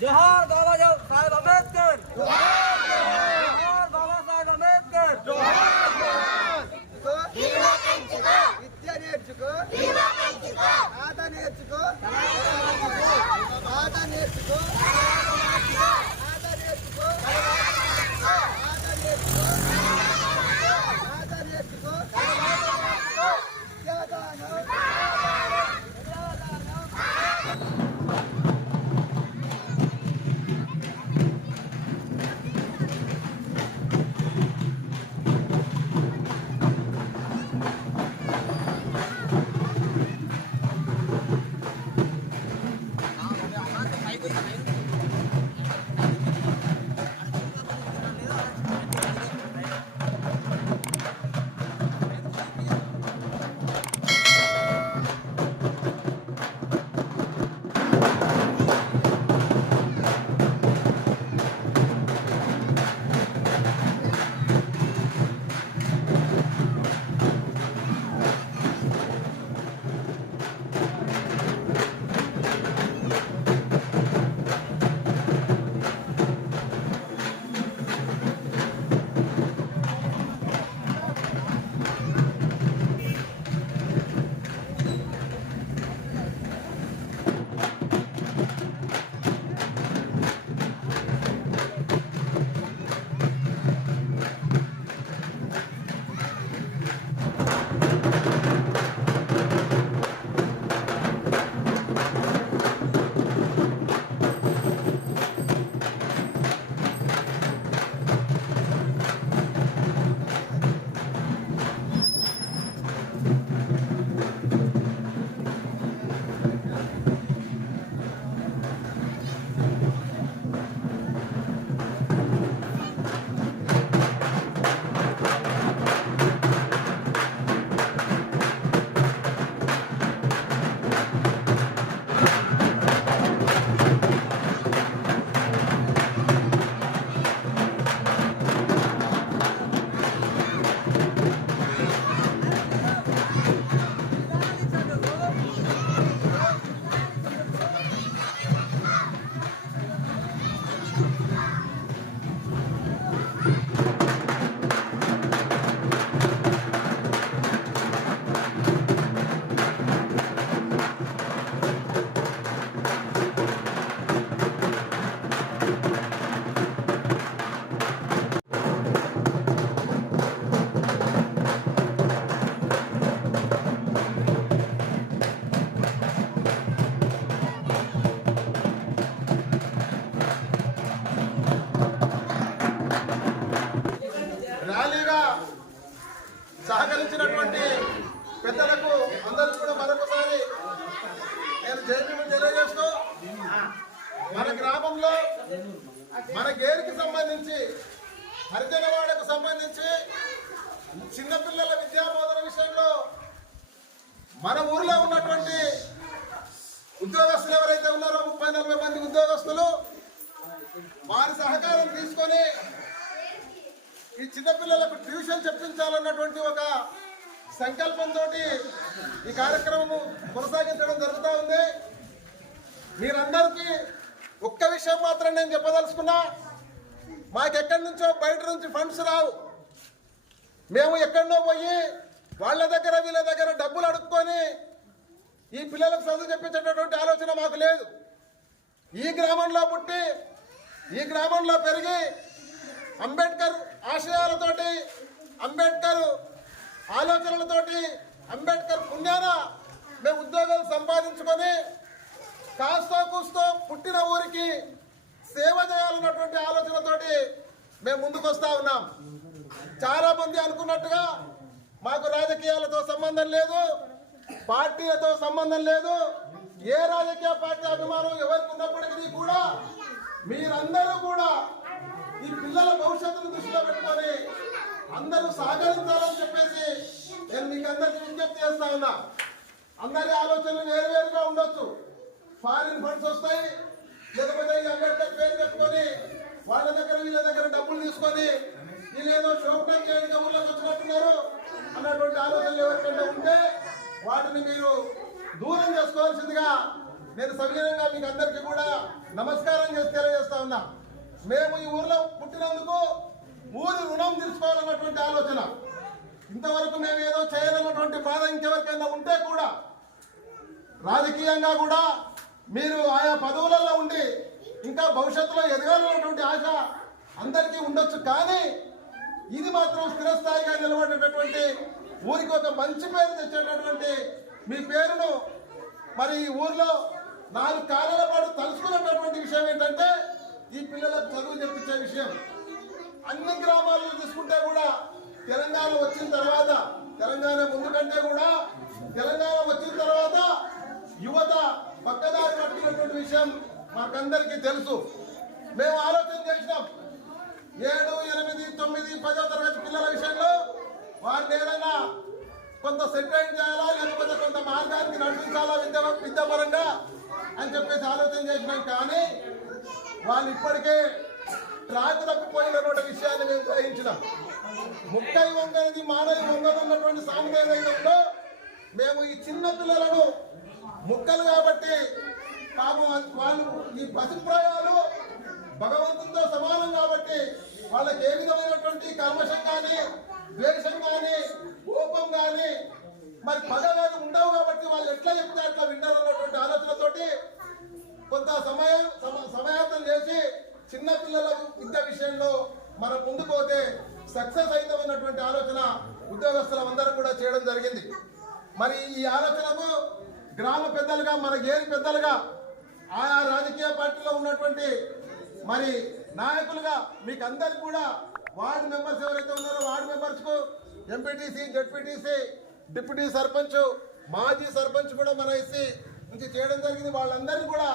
जोहार बाबा साहेब अंबेडकर, जोहार बाबा साहेब अंबेडकर, విద్య నేర్చుకో, ఆట నేర్చుకో, ఆట నేర్చుకో, ఆట నేర్చుకో, ఆట నేర్చుకో, ఆట నేర్చుకో, మన గ్రామంలో మన గేరికి సంబంధించి హరిజనవాడకు సంబంధించి చిన్నపిల్లల విద్యాబోధన విషయంలో మన ఊర్లో ఉన్నటువంటి ఉద్యోగస్తులు ఎవరైతే ఉన్నారో 30-40 మంది ఉద్యోగస్తులు వారి సహకారం తీసుకొని ఈ చిన్నపిల్లలకు ట్యూషన్ చెప్పించాలన్నటువంటి ఒక సంకల్పంతో ఈ కార్యక్రమము కొనసాగించడం జరుగుతూ ఉంది. మీరందరికీ ఒక్క విషయం మాత్రం నేను చెప్పదలుచుకున్నా, మాకెక్కడి నుంచో బయట నుంచి ఫండ్స్ రావు. మేము ఎక్కడో పోయి వాళ్ళ దగ్గర వీళ్ళ దగ్గర డబ్బులు అడుక్కొని ఈ పిల్లలకు చదువు చెప్పించేటటువంటి ఆలోచన మాకు లేదు. ఈ గ్రామంలో పుట్టి ఈ గ్రామంలో పెరిగి అంబేద్కర్ ఆశయాలతోటి, అంబేద్కర్ ఆలోచనలతోటి, అంబేద్కర్ పుణ్యాన మేము ఉద్యోగాలు సంపాదించుకొని కాస్తో కూస్తో పుట్టిన ఊరికి సేవ చేయాలన్నటువంటి ఆలోచనతోటి మేము ముందుకు వస్తూ ఉన్నాం. చాలా మంది అనుకున్నట్టుగా మాకు రాజకీయాలతో సంబంధం లేదు, పార్టీలతో సంబంధం లేదు. ఏ రాజకీయ పార్టీ అభిమానం ఎవరికి ఉన్నప్పటికీ కూడా మీరందరూ కూడా ఈ పిల్లల భవిష్యత్తును దృష్టిలో పెట్టుకొని అందరూ సహకరించాలని చెప్పేసి నేను మీకు అందరికీ విజ్ఞప్తి చేస్తా ఉన్నా. అందరి ఆలోచనలు వేరువేరుగా ఉండొచ్చు. ఫారిన్ ఫండ్స్ వస్తాయి, లేకపోతే ఈ అంబేద్కర్ పేరు చెప్పుకొని వాళ్ళ దగ్గర వీళ్ళ దగ్గర డబ్బులు తీసుకొని వీళ్ళేదో శోభనం చేయడానికి ఊళ్ళోకి వచ్చినట్టున్నారు అన్నటువంటి ఆలోచనలు ఎవరికంటే ఉంటే వాటిని మీరు దూరం చేసుకోవాల్సిందిగా నేను సవినయంగా మీకు అందరికీ కూడా నమస్కారం చేసి తెలియజేస్తా ఉన్నా. మేము ఈ ఊర్లో పుట్టినందుకు ఊరి రుణం తీసుకోవాలన్నటువంటి ఆలోచన. ఇంతవరకు మేము ఏదో చేయాలన్నటువంటి బాధ ఇంకెవరికైనా ఉంటే కూడా రాజకీయంగా కూడా మీరు ఆయా పదవులలో ఉండి ఇంకా భవిష్యత్తులో ఎదగాలన్నటువంటి ఆశ అందరికీ ఉండొచ్చు. కానీ ఇది మాత్రం స్థిరస్థాయిగా నిలబడేటటువంటి ఊరికి ఒక మంచి పేరు తెచ్చేటటువంటి మీ పేరును మరి ఈ ఊర్లో 4 కాలాల పాటు తలుచుకున్నటువంటి విషయం ఏంటంటే ఈ పిల్లలకు చదువు చెప్పించే విషయం. అన్ని గ్రామాలను తీసుకుంటే కూడా తెలంగాణ వచ్చిన తర్వాత, తెలంగాణ ముందు కంటే కూడా తెలంగాణ వచ్చిన తర్వాత యువత పక్కదారి పట్టినటువంటి విషయం మాకందరికీ తెలుసు. మేము ఆలోచన చేసినాం 7, 8, 9, 10వ తరగతి పిల్లల విషయంలో వారిని ఏదైనా కొంత సెటిల్ చేయాలా, లేకపోతే కొంత మార్గానికి నడిపించాలా విద్యాపరంగా అని చెప్పేసి ఆలోచన చేసినాం. కానీ వాళ్ళు ఇప్పటికే ట్రాక్ తప్పిపోయినటువంటి విషయాన్ని మేము గ్రహించినాం. ముక్కై వంగనిది మానవి వంగదన్నటువంటి సామెత ఏదైతే మేము ఈ చిన్న పిల్లలను ముక్కలు కాబట్టి పాపం వాళ్ళు ఈ పసిప్రాయాలు భగవంతునితో సమానం కాబట్టి వాళ్ళకి ఏ విధమైనటువంటి కల్మషం కానీ, ద్వేషం కానీ, కోపం కానీ, మరి పగ కానీ ఉండవు కాబట్టి వాళ్ళు ఎట్లా చెప్తే అట్లా వింటారు అన్నటువంటి ఆలోచనతోటి కొంత సమయాతం చేసి చిన్న పిల్లల విద్య విషయంలో మనం ముందుకు పోతే సక్సెస్ అవుతామన్నటువంటి ఆలోచన ఉద్యోగస్తులందరూ కూడా చేయడం జరిగింది. మరి ఈ ఆలోచనకు గ్రామ పెద్దలుగా, మన ఏరి పెద్దలుగా, ఆయా రాజకీయ పార్టీలో ఉన్నటువంటి మరి నాయకులుగా మీకు అందరికి కూడా వార్డు మెంబర్స్ ఎవరైతే ఉన్నారో వార్డు మెంబర్స్కు ఎంపీటీసీ, జడ్పీటీసీ, డిప్యూటీ సర్పంచ్, మాజీ సర్పంచ్ కూడా మన ఎస్సీ నుంచి చేయడం జరిగింది. వాళ్ళందరినీ కూడా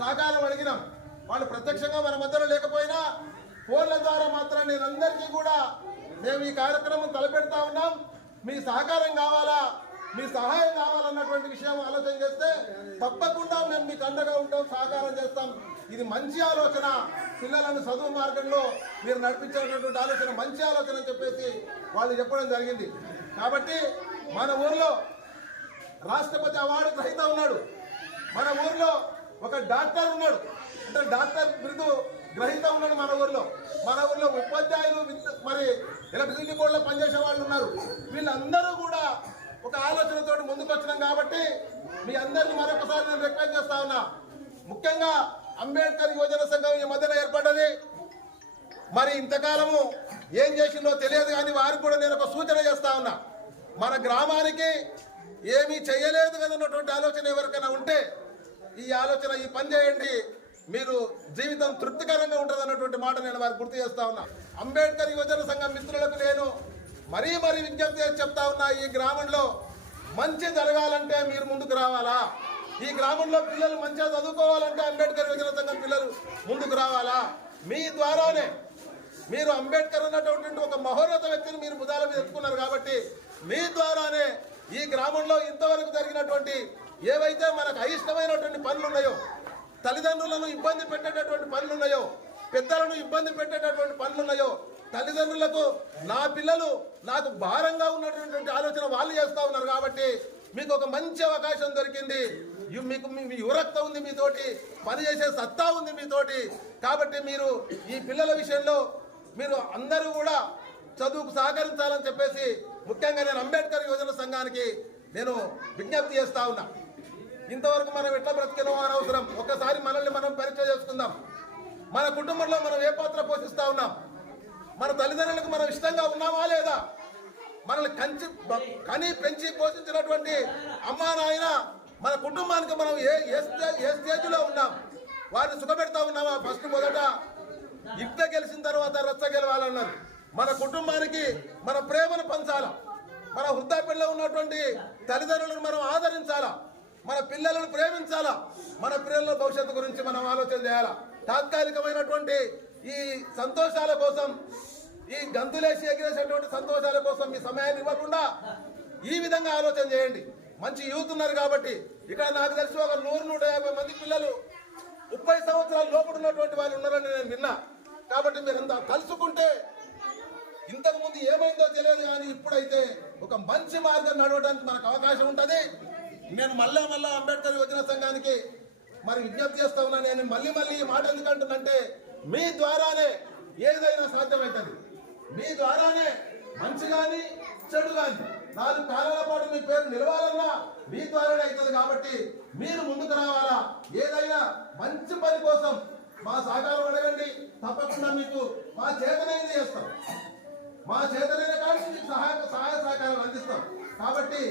సహకారం అడిగినాం. వాళ్ళు ప్రత్యక్షంగా మన మధ్యలో లేకపోయినా ఫోన్ల ద్వారా మాత్రం నేను అందరికీ కూడా మేము ఈ కార్యక్రమం తలపెడతా ఉన్నాం. మీ సహకారం కావాలా, మీ సహాయం కావాలన్నటువంటి విషయం ఆలోచన చేస్తే తప్పకుండా మేము మీకు అండగా ఉంటాం, సహకారం చేస్తాం. ఇది మంచి ఆలోచన, పిల్లలను చదువు మార్గంలో మీరు నడిపించేటటువంటి ఆలోచన మంచి ఆలోచన అని చెప్పేసి వాళ్ళు చెప్పడం జరిగింది. కాబట్టి మన ఊర్లో రాష్ట్రపతి అవార్డు గ్రహీత ఉన్నాడు, మన ఊర్లో ఒక డాక్టర్ ఉన్నాడు, అంటే డాక్టర్ బిరుదు గ్రహీత ఉన్నాడు మన ఊర్లో ఉపాధ్యాయులు, మరి ఎలక్ట్రిసిటీ బోర్డులో పనిచేసే వాళ్ళు ఉన్నారు. వీళ్ళందరూ కూడా ఒక ఆలోచనతో ముందుకు వచ్చినాం. కాబట్టి మీ అందరినీ మరొకసారి నేను రిక్వెస్ట్ చేస్తా ఉన్నా. ముఖ్యంగా అంబేద్కర్ యువజన సంఘం ఈ మధ్యన ఏర్పడ్డది. మరి ఇంతకాలము ఏం చేసిందో తెలియదు, కానీ వారికి కూడా నేను ఒక సూచన చేస్తా ఉన్నా. మన గ్రామానికి ఏమీ చేయలేదు కదన్నటువంటి ఆలోచన ఎవరికైనా ఉంటే ఈ ఆలోచన, ఈ పని చేయండి, మీరు జీవితం తృప్తికరంగా ఉంటుంది అన్నటువంటి మాట నేను వారికి గుర్తు చేస్తా ఉన్నా. అంబేద్కర్ యువజన సంఘం మిత్రులకు నేను మరీ విజ్ఞప్తి చేసి చెప్తా ఉన్నా. ఈ గ్రామంలో మంచి జరగాలంటే మీరు ముందుకు రావాలా, ఈ గ్రామంలో పిల్లలు మంచిగా చదువుకోవాలంటే అంబేద్కర్ యువజన సంఘం పిల్లలు ముందుకు రావాలా. మీ ద్వారానే మీరు అంబేద్కర్ ఉన్నటువంటి ఒక మహోన్నత వ్యక్తిని మీరు భుజాల మీద ఎత్తుకున్నారు కాబట్టి మీ ద్వారానే ఈ గ్రామంలో ఇంతవరకు జరిగినటువంటి ఏవైతే మనకు అయిష్టమైనటువంటి పనులు ఉన్నాయో, తల్లిదండ్రులను ఇబ్బంది పెట్టేటటువంటి పనులు ఉన్నాయో, పెద్దలను ఇబ్బంది పెట్టేటటువంటి పనులు ఉన్నాయో, తల్లిదండ్రులకు నా పిల్లలు నాకు భారంగా ఉన్నటువంటి ఆలోచన వాళ్ళు చేస్తూ ఉన్నారు కాబట్టి మీకు ఒక మంచి అవకాశం దొరికింది. మీకు మీ యువరక్తం ఉంది, మీతోటి పనిచేసే సత్తా ఉంది మీతోటి. కాబట్టి మీరు ఈ పిల్లల విషయంలో మీరు అందరూ కూడా చదువుకు సహకరించాలని చెప్పేసి ముఖ్యంగా నేను అంబేద్కర్ యువజన సంఘానికి నేను విజ్ఞప్తి చేస్తా ఉన్నా. ఇంతవరకు మనం ఎట్లా బ్రతికినో అనవసరం. ఒక్కసారి మనల్ని మనం పరీక్ష చేసుకుందాం. మన కుటుంబంలో మనం ఏ పాత్ర పోషిస్తా ఉన్నాం? మన తల్లిదండ్రులకు మనం ఇష్టంగా ఉన్నామా లేదా? మనల్ని కని పెంచి పోషించినటువంటి అమ్మా నాయన మన కుటుంబానికి మనం ఏ స్టేజ్లో ఉన్నాం? వారిని సుఖపెడతా ఉన్నామా? ఫస్ట్ మొదట యుద్ధ గెలిచిన తర్వాత రచ్చ గెలవాలన్నారు. మన కుటుంబానికి మన ప్రేమను పంచాలా. మన వృద్ధాప్యంలో ఉన్నటువంటి తల్లిదండ్రులను మనం ఆదరించాలా. మన పిల్లలను ప్రేమించాలా. మన పిల్లల భవిష్యత్తు గురించి మనం ఆలోచన చేయాలా. తాత్కాలికమైనటువంటి ఈ సంతోషాల కోసం, ఈ గంతులేసి ఎగిరేసేటువంటి సంతోషాల కోసం మీ సమయాన్ని ఇవ్వకుండా ఈ విధంగా ఆలోచన చేయండి. మంచి యూత్ ఉన్నారు కాబట్టి ఇక్కడ నాకు తెలిసి ఒక 100-150 మంది పిల్లలు 30 సంవత్సరాల లోపల ఉన్నటువంటి వాళ్ళు ఉన్నారని నేను విన్నా. కాబట్టి మీరంతా కలుసుకుంటే ఇంతకుముందు ఏమైందో తెలియదు కానీ ఇప్పుడైతే ఒక మంచి మార్గం నడవడానికి మనకు అవకాశం ఉంటుంది. నేను మళ్ళా అంబేద్కర్ యువజన సంఘానికి మరి విజ్ఞప్తి చేస్తా ఉన్నా. నేను మళ్ళీ ఈ మాట ఎందుకంటున్నంటే మీ ద్వారానే ఏదైనా సాధ్యమవుతుంది. మీ ద్వారానే మంచి కానీ చెడు కానీ 4 కాలాల పాటు మీ పేరు నిలవాలన్నా మీ ద్వారానే అవుతుంది. కాబట్టి మీరు ముందుకు రావాలా. ఏదైనా మంచి పని కోసం మా సహకారం అడగండి. తప్పకుండా మీకు మా చేతనైంది చేస్తాం. మా చేతనైన కానీ మీకు సహాయ సహకారాలు అందిస్తాం. కాబట్టి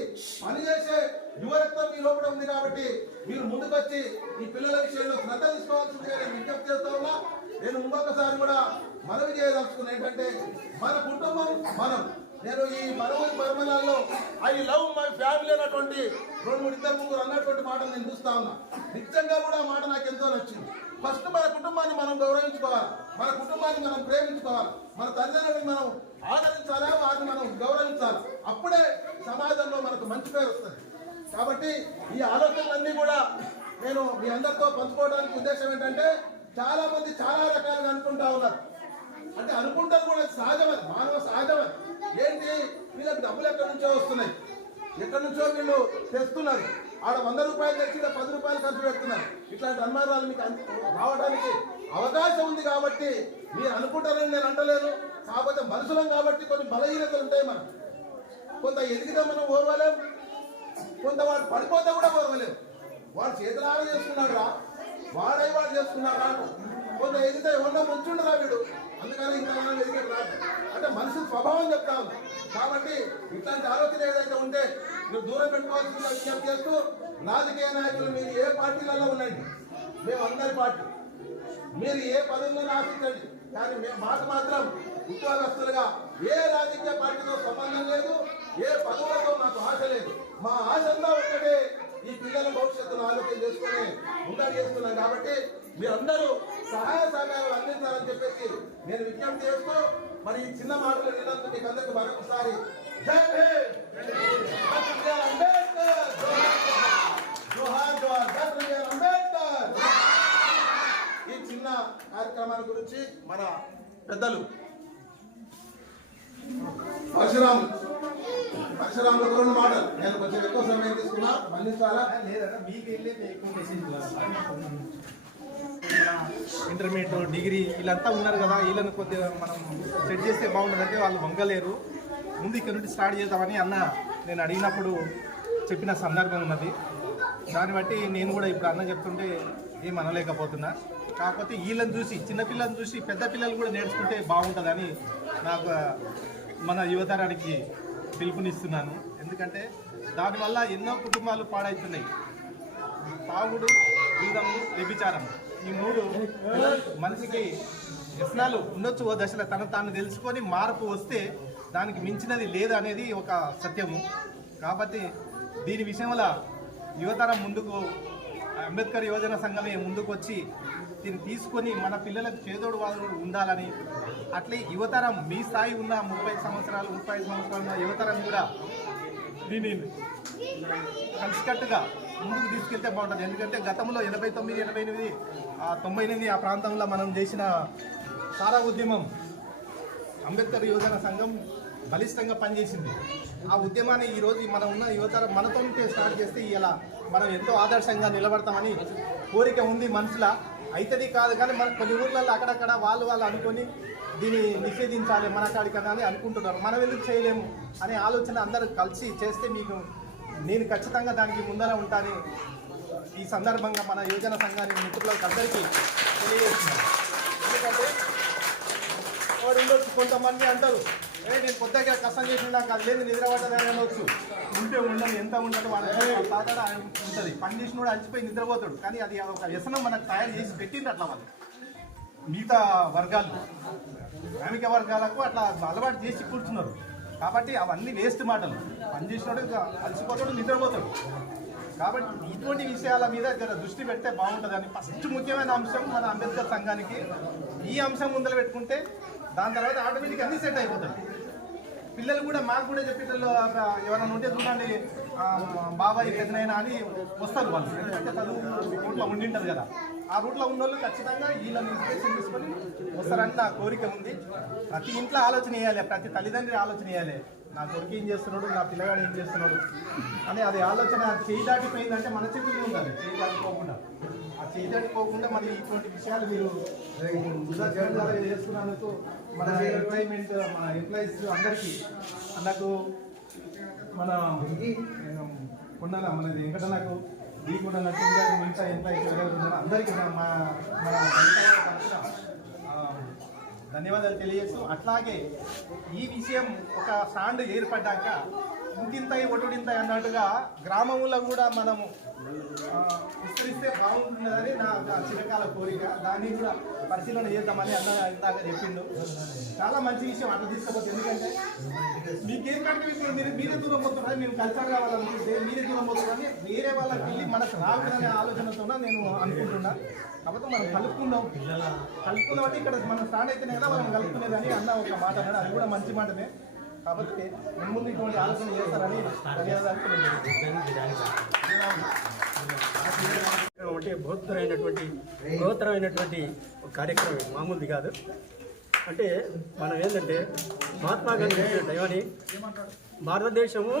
పనిచేసే యువరక్తం మీ లోపల ఉంది కాబట్టి మీరు ముందుకొచ్చి ఈ పిల్లల విషయంలో శ్రద్ధ తీసుకోవాల్సిందిగా నేను విజ్ఞప్తి చేస్తా ఉన్నా. నేను ఇంకొకసారి కూడా మనవి చేయదలుచుకున్నా ఏంటంటే మన కుటుంబం నేను ఈ పరిమాణాల్లో ఐ లవ్ మై ఫ్యామిలీ అన్నటువంటి 2-3 అన్నటువంటి మాటలు నేను చూస్తా ఉన్నా. నిజంగా కూడా ఆ మాట నాకు ఎంతో నచ్చింది. ఫస్ట్ మన కుటుంబాన్ని మనం గౌరవించుకోవాలి. మన కుటుంబాన్ని మనం ప్రేమించుకోవాలి. మన తల్లిదండ్రులను మనం ఆదరించాలా, వారిని మనం గౌరవించాలి. అప్పుడే సమాజంలో మనకు మంచి పేరు వస్తుంది. కాబట్టి ఈ ఆలోచనలన్నీ కూడా నేను మీ అందరితో పంచుకోవడానికి ఉద్దేశం ఏంటంటే చాలా మంది చాలా రకాలుగా అనుకుంటా ఉన్నారు. అంటే అనుకుంటారు కూడా సహజమని, మానవ సహజమని. ఏంటి వీళ్ళకి డబ్బులు ఎక్కడి నుంచో వస్తున్నాయి, ఎక్కడి నుంచో వీళ్ళు తెస్తున్నారు. ఆడ 100 రూపాయలు తెచ్చి 10 రూపాయలు ఖర్చు పెడుతున్నారు. ఇట్లాంటి అనుమానాలు మీకు రావడానికి అవకాశం ఉంది. కాబట్టి మీరు అనుకుంటారని నేను అంటలేను. కాకపోతే మనుషులం కాబట్టి కొన్ని బలహీనతలు ఉంటాయి. మనం కొంత ఎదిగితే మనం ఓర్వలేం, కొంత వాడు పడిపోతే కూడా ఓర్వలేం. వాడు చేతులాగా చేసుకున్నాడు రా, వాడు చేసుకున్నాడు రా. కొంత ఎదిగితే ఎవరినో ముంచుండరా వీడు, అందుకని ఇంకా మనం ఎదిగేది రాదు. అంటే మనిషి స్వభావం చెప్తా ఉంది. కాబట్టి ఇట్లాంటి ఆలోచన ఏదైతే ఉంటే మీరు దూరం పెట్టుకోవాల్సిందిగా విజ్ఞప్తి చేస్తూ, రాజకీయ నాయకులు మీరు ఏ పార్టీలలో ఉండండి, మేము అందరి పార్టీ, మీరు ఏ పదవులను ఆశించండి. కానీ మాకు మాత్రం ఉద్యోగస్తులుగా ఏ రాజకీయ పార్టీతో సంబంధం లేదు, ఏ పదవులతో మాకు ఆశ లేదు. మా ఆశంతా ఒక్కటే ఈ పిల్లల భవిష్యత్తును ఆలోచన చేసుకుని ముందడు చేస్తున్నాం. కాబట్టి మీరందరూ సహాయ సహకారాలు అందించాలని చెప్పేసి నేను విజ్ఞప్తి చేస్తూ మరి ఈ చిన్న మాటలు విన్నందుకు మీకు అందరికీ మరొకసారి జై అంబేద్కర్, జోహార్ జోహార్, డాక్టర్ అంబేద్కర్. ఈ చిన్న కార్యక్రమాల గురించి మన పెద్దలు పరశురాముల 2 మాటలు నేను కొంచెం ఎక్కువ సమయం తీసుకున్నా, మన్నించాలా. ఇంటర్మీడియట్, డిగ్రీ వీళ్ళంతా ఉన్నారు కదా, వీళ్ళని కొద్దిగా మనం సెట్ చేస్తే బాగుంటుందంటే వాళ్ళు వంగలేరు. ముందు ఇక్కడ నుండి స్టార్ట్ చేద్దామని నేను అడిగినప్పుడు చెప్పిన సందర్భం ఉన్నది. దాన్ని బట్టి నేను కూడా ఇప్పుడు అన్న చెప్తుంటే ఏం అనలేకపోతున్నా. కాకపోతే వీళ్ళని చూసి, చిన్నపిల్లలను చూసి పెద్ద పిల్లలు కూడా నేర్చుకుంటే బాగుంటుందని నాకు మన యువతరానికి పిలుపునిస్తున్నాను. ఎందుకంటే దానివల్ల ఎన్నో కుటుంబాలు పాడవుతున్నాయి. తాగుడు, జూదము, వ్యభిచారం, ఈ 3 మనిషికి వ్యసనాలు ఉండొచ్చు. ఓ దశలో తాను తెలుసుకొని మార్పు వస్తే దానికి మించినది లేదు అనేది ఒక సత్యము. కాబట్టి దీని విషయంలో యువతరం ముందుకు, అంబేద్కర్ యువజన సంఘమే ముందుకు వచ్చి దీన్ని తీసుకొని మన పిల్లలకు చేదోడు వాళ్ళు ఉండాలని, అట్లే యువతరం మీ స్థాయి ఉన్న 30 సంవత్సరాలు 35 సంవత్సరాలు ఉన్న యువతరం కూడా దీన్ని కలిసికట్టుగా ముందుకు తీసుకెళ్తే బాగుంటుంది. ఎందుకంటే గతంలో 89, 88, 98 ఆ ప్రాంతంలో మనం చేసిన సారా ఉద్యమం, అంబేద్కర్ యువజన సంఘం బలిష్టంగా పనిచేసింది. ఆ ఉద్యమాన్ని ఈరోజు మనం ఉన్న యువతరం మనతో స్టార్ట్ చేస్తే ఇలా మనం ఎంతో ఆదర్శంగా నిలబడతామని కోరిక ఉంది మనసులో. అవుతుంది కాదు కానీ మన కొన్ని ఊర్లలో అక్కడక్కడ వాళ్ళు అనుకొని దీన్ని నిషేధించాలి మన కాడి కదా అని అనుకుంటున్నారు. మనం ఎందుకు చేయలేము అనే ఆలోచన అందరూ కలిసి చేస్తే మీకు నేను ఖచ్చితంగా దానికి ముందర ఉంటాను. ఈ సందర్భంగా మన యువజన సంఘానికి మిత్రులకు అందరికీ తెలియజేస్తున్నాను. ఎందుకంటే వాడు ఉండొచ్చు, కొంతమంది అంటారు నేను కొత్తగా కష్టం చేసి నాకు అది లేదు నిద్రపడ్డదని అనవచ్చు. ఉంటే ఉండదు, ఎంత ఉండదు వాళ్ళ తాతడ ఉంటుంది. పని చేసిన కూడా అలసిపోయి నిద్రపోతాడు. కానీ అది ఒక వ్యసనం మనకు తయారు చేసి పెట్టింది అట్లా వాళ్ళు మిగతా వర్గాలు, శ్రామిక వర్గాలకు అట్లా అలవాటు చేసి కూర్చున్నారు. కాబట్టి అవన్నీ వేస్ట్ మాటలు. పని చేసినాడు అలసిపోతాడు, నిద్రపోతాడు. కాబట్టి ఇటువంటి విషయాల మీద జర దృష్టి పెడితే బాగుంటుందని ఫస్ట్ ముఖ్యమైన అంశం మన అంబేద్కర్ సంఘానికి. ఈ అంశం ముందర పెట్టుకుంటే దాని తర్వాత ఆటోమేటిక్ అన్ని సెట్ అయిపోతాయి. పిల్లలు కూడా మాకు కూడా చెప్పేటప్పుడు ఎవరైనా ఉంటే చూడండి బాబాయ్ పెద్దనైనా అని వస్తారు వాళ్ళు. ఎందుకంటే చదువు రూట్లో ఉండింటారు కదా, ఆ రూట్లో ఉన్న వాళ్ళు ఖచ్చితంగా వీళ్ళని ఇన్స్పిరేషన్ తీసుకొని వస్తారని నా కోరిక ఉంది. ప్రతి ఇంట్లో ఆలోచన చేయాలి, ప్రతి తల్లిదండ్రి ఆలోచన చేయాలి. నా కొడుకు ఏం చేస్తున్నాడు, నా పిల్లగాడు ఏం చేస్తున్నాడు అని అది ఆలోచన చేయి దాటిపోయిందంటే మన చేతుల్లో ఉండాలి. చేయి దాటిపోకుండా ఆ చేయి దాటిపోకుండా మళ్ళీ ఇటువంటి విషయాలు మీరు చేసుకున్నందుకు మన ఎంప్లాయ్మెంట్ మన ఎంప్లాయీస్ అందరికీ నాకు మన కొన్నాను మనది వెంకట నాకు ఈ కూడా నచ్చింది. మిగతా ఎంప్లాయీస్ ఎవరెవరు ఉన్నారో అందరికీ మన ధన్యవాదాలు తెలియజేస్తూ, అట్లాగే ఈ విషయం ఒక స్టాండ్ ఏర్పడ్డాక ఇంతింతాయి ఒటుడింతాయి అన్నట్టుగా గ్రామంలో కూడా మనము విస్తరిస్తే బాగుంటుందని నా చిరకాల కోరిక. దాన్ని కూడా పరిశీలన చేద్దామని ఇందాక చెప్పిండు. చాలా మంచి విషయం అట్లా తీసుకోవచ్చు. ఎందుకంటే మీకేం కంటే ఇప్పుడు మీరే దూరం పోతున్నారు, మేము కల్చర్ కావాలనుకుంటే మీరే దూరం పోతున్నారని వేరే వాళ్ళకి వెళ్ళి మనకు రాకూడదనే ఆలోచనతో నేను అనుకుంటున్నా. కాబట్టి మనం కలుపుకుందాం అంటే ఇక్కడ మనం స్టాండ్ అయితేనే కదా మనం కలుపుకునేదని అన్న ఒక మాట అన్నాడు. అది కూడా మంచి మాటనే. కాబట్టి ముందు ఇటువంటి ఆలోచన చేస్తారని అంటే బృహత్తరమైనటువంటి కార్యక్రమం మామూలుది కాదు. అంటే మనం ఏంటంటే మహాత్మా గాంధీ చెప్పినట్టు ఏమని భారతదేశము